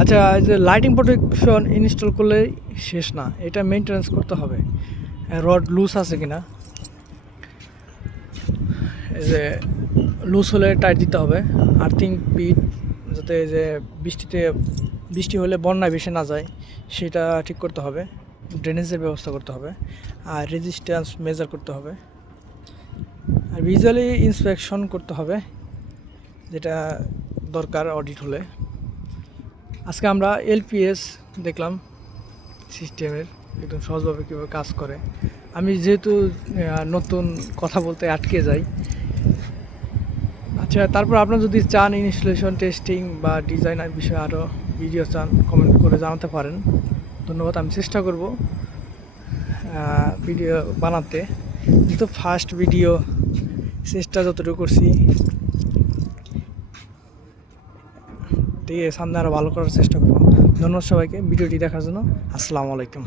আচ্ছা, এই যে লাইটিং প্রোটেকশন ইনস্টল করলে শেষ না, এটা মেনটেন্যান্স করতে হবে। রড লুজ আছে কিনা, এই যে লুজ হলে টাইট দিতে হবে। আর্থিং পিট যাতে যে বৃষ্টি হলে বন্যায় ভেসে না যায় সেটা ঠিক করতে হবে। ড্রেনেজের ব্যবস্থা করতে হবে, আর রেজিস্ট্যান্স মেজার করতে হবে, আর ভিজুয়ালি ইন্সপেকশন করতে হবে যেটা দরকার অডিট হলে। আজকে আমরা এলপিএস দেখলাম সিস্টেমের একদম সহজভাবে কীভাবে কাজ করে। আমি যেহেতু নতুন কথা বলতে আটকে যাই। আচ্ছা, তারপর আপনারা যদি চান ইনস্টলেশন টেস্টিং বা ডিজাইনের বিষয়ে আরও ভিডিও চান, কমেন্ট করে জানাতে পারেন। ধন্যবাদ। আমি চেষ্টা করব ভিডিও বানাতে, কিন্তু ফার্স্ট ভিডিও চেষ্টা যতটুকু করছি দিয়ে সামনে আরও ভালো করার চেষ্টা করব। ধন্যবাদ সবাইকে ভিডিওটি দেখার জন্য। আসসালামু আলাইকুম।